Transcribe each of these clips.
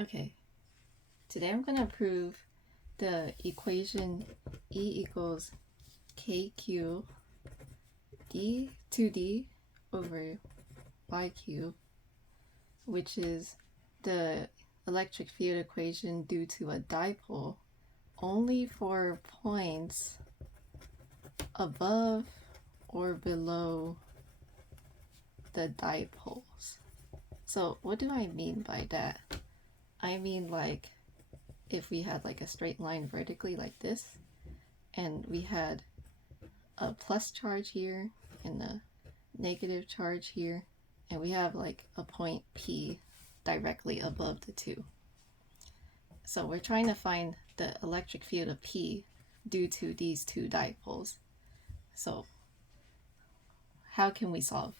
Okay, today I'm going to prove the equation E equals KQ d 2d over YQ, which is the electric field equation due to a dipole only for points above or below the dipoles. So what do I mean by that? I mean, like, if we had like a straight line vertically like this, and we had a plus charge here and a negative charge here, and we have like a point P directly above the two. So we're trying to find the electric field of P due to these two dipoles. So how can we solve?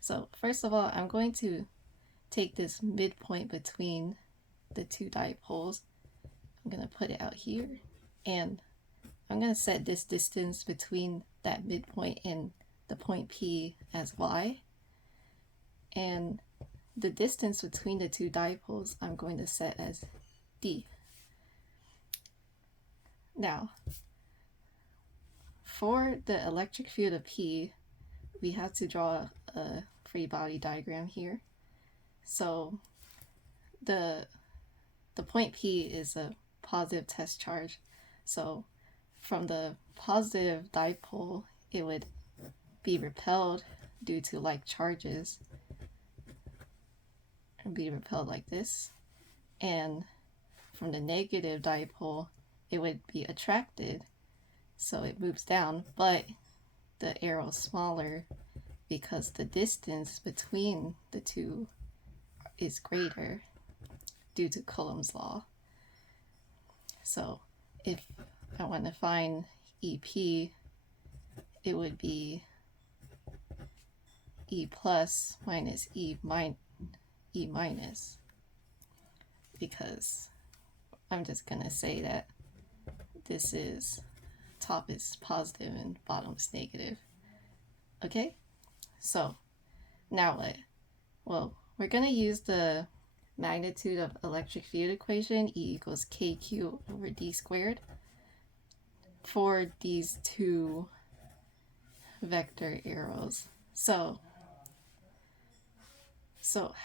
So first of all, I'm going to take this midpoint between the two dipoles. I'm going to put it out here, and I'm going to set this distance between that midpoint and the point P as y. And the distance between the two dipoles I'm going to set as d. Now, for the electric field of P, we have to draw a free body diagram here. So the point P is a positive test charge. So from the positive dipole, it would be repelled due to like charges and be repelled like this. And from the negative dipole, it would be attracted, so it moves down, but the arrow is smaller because the distance between the two is greater due to Coulomb's law. So if I want to find EP, it would be E plus minus E minus, because I'm just going to say that this is top is positive and bottom is negative. Okay, so now what? Well, we're going to use the magnitude of electric field equation, E equals KQ over D squared, for these two vector arrows. So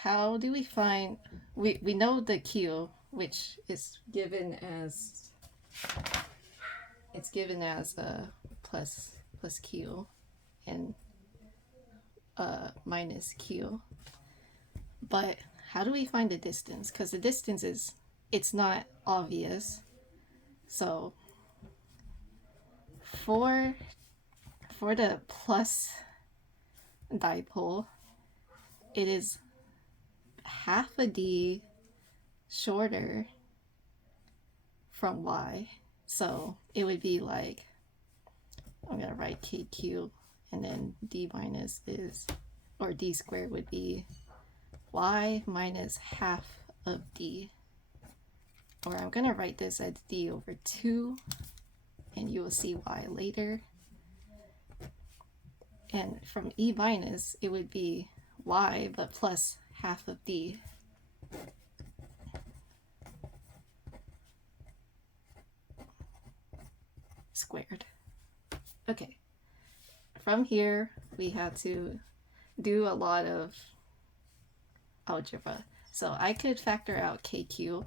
how do we find, we know the Q, which is given as, it's given as a plus Q and minus Q. But how do we find the distance? Because the distance is, it's not obvious. So for the plus dipole, it is half a d shorter from y. So it would be like, I'm going to write KQ, and then d minus is, or d squared would be y minus half of d. Or I'm going to write this as d over 2, and you will see why later. And from E minus, it would be y, but plus half of d. Squared. Okay. From here, we had to do a lot of algebra. So I could factor out KQ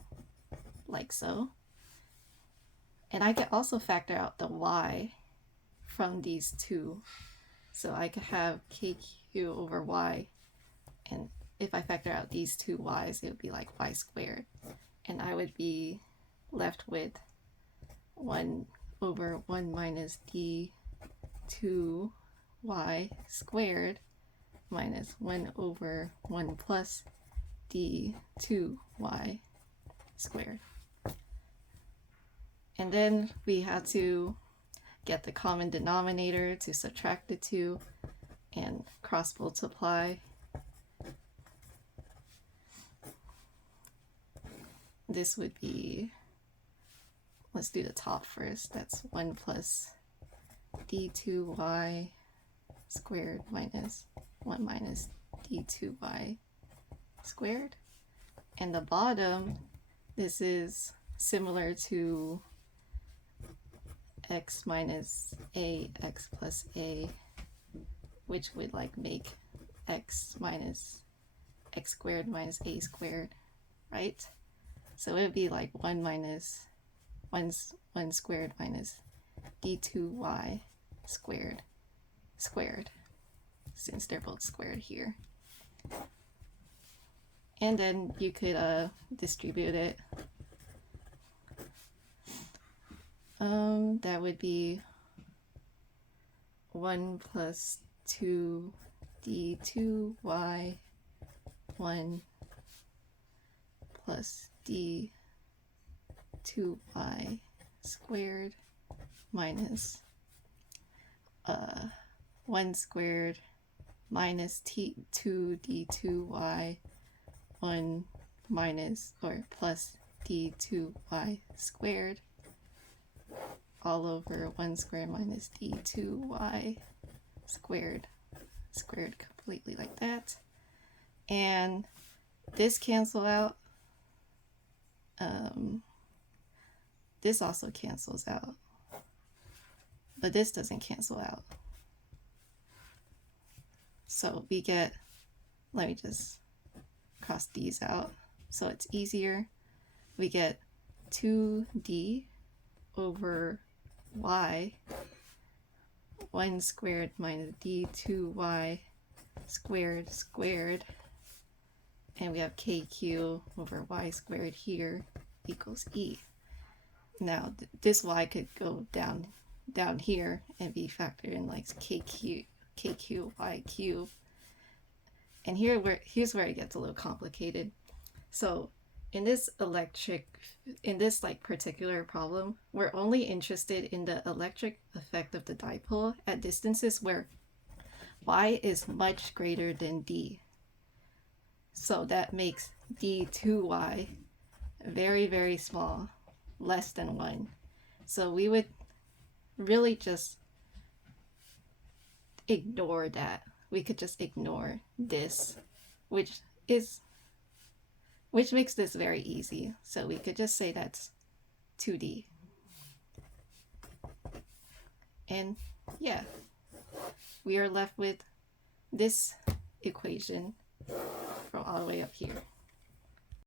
like so. And I could also factor out the y from these two. So I could have KQ over y, and if I factor out these two y's, it would be like y squared. And I would be left with 1 over 1 minus d2y squared minus 1 over 1 plus d2y squared. And then we had to get the common denominator to subtract the two and cross multiply. This would be, let's do the top first. That's 1 plus d2y squared minus 1 minus d2y squared. And the bottom this is similar to x minus a x plus a, which would like make x minus x squared minus a squared, right? So it would be like 1 minus 1 squared minus d2y squared squared, since they're both squared here. And then you could distribute it. That would be 1 plus 2 d2y 1 plus d2y squared minus 1 squared minus 2 d2y 1 minus or plus d2y squared all over 1 squared minus d2y squared completely like that. And this cancel out. This also cancels out, but this doesn't cancel out. So we get, let me just cross these out so it's easier. We get 2d over y 1 squared minus d2y squared, and we have kq over y squared here equals e. Now this y could go down here and be factored in like kq y cubed. And here's where it gets a little complicated. So in this like particular problem, we're only interested in the electric effect of the dipole at distances where y is much greater than d. So that makes d2y very, very small, less than 1. So we would really just ignore that. We could just ignore this, which makes this very easy. So we could just say that's 2d. And yeah, we are left with this equation from all the way up here.